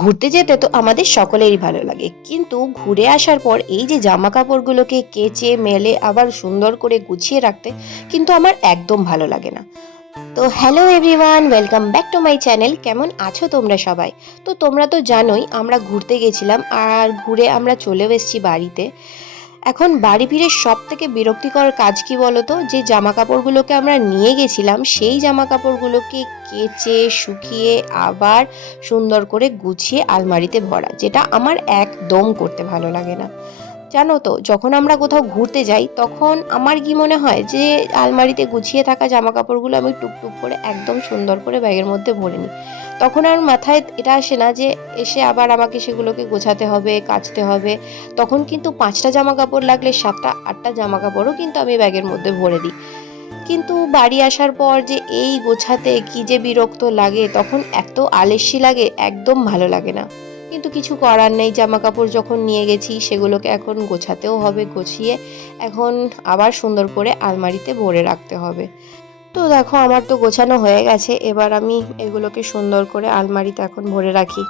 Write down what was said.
ঘুরতে যেতে তো আমাদের সকলেরই ভালো লাগে, কিন্তু ঘুরে আসার পর এই যে জামা কাপড়গুলোকে কেচে মেলে আবার সুন্দর করে গুছিয়ে রাখতে কিন্তু আমার একদম ভালো লাগে না। তো hello everyone, welcome back to my channel. কেমন আছো তোমরা সবাই? তো তোমরা তো জানোই আমরা ঘুরতে গেছিলাম আর ঘুরে আমরা চলেও এসেছি বাড়িতে। এখন বাড়ি ফিরে সব থেকে বিরক্তিকর কাজ কি বলতো, যে জামা কাপড়গুলোকে আমরা নিয়ে গেছিলাম সেই জামা কাপড়গুলোকে কেচে শুকিয়ে আবার সুন্দর করে গুছিয়ে আলমারিতে ভরা, যেটা আমার একদম করতে ভালো লাগে না। জানো তো, যখন আমরা কোথাও ঘুরতে যাই তখন আমার কি মনে হয় যে আলমারিতে গুছিয়ে থাকা জামা কাপড়গুলো আমি টুকটুক করে একদম সুন্দর করে ব্যাগের মধ্যে ভরে নিই। তখন আর মাথায় এটা আসে না যে এসে আবার আমাকে সেগুলোকে গোছাতে হবে, কাচতে হবে। তখন কিন্তু 5টা জামা কাপড় লাগলে 7টা 8টা জামা কাপড়ও কিন্তু আমি ব্যাগের মধ্যে ভরে দিই। কিন্তু বাড়ি আসার পর যে এই গোছাতে কি যে বিরক্ত লাগে, তখন এত আলস্যি লাগে, একদম ভালো লাগে না। কিন্তু কিছু করার নেই, জামা কাপড় যখন নিয়ে গেছি সেগুলোকে এখন গোছাতেও হবে, গুছিয়ে এখন আবার সুন্দর করে আলমারিতে ভরে রাখতে হবে। তো দেখো, আমার তো গোছানো হয়ে গেছে, এবার আমি এগুলোকে সুন্দর করে আলমারিতে এখন ভরে রাখি।